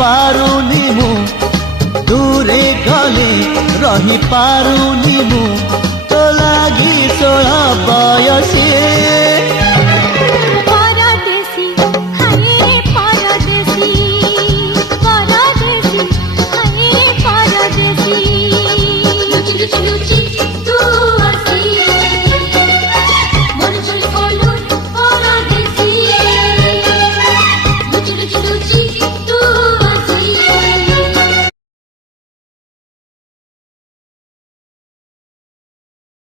पारुनी मु दूरे गले रही पारुनी मु तो लागी 16 बयसी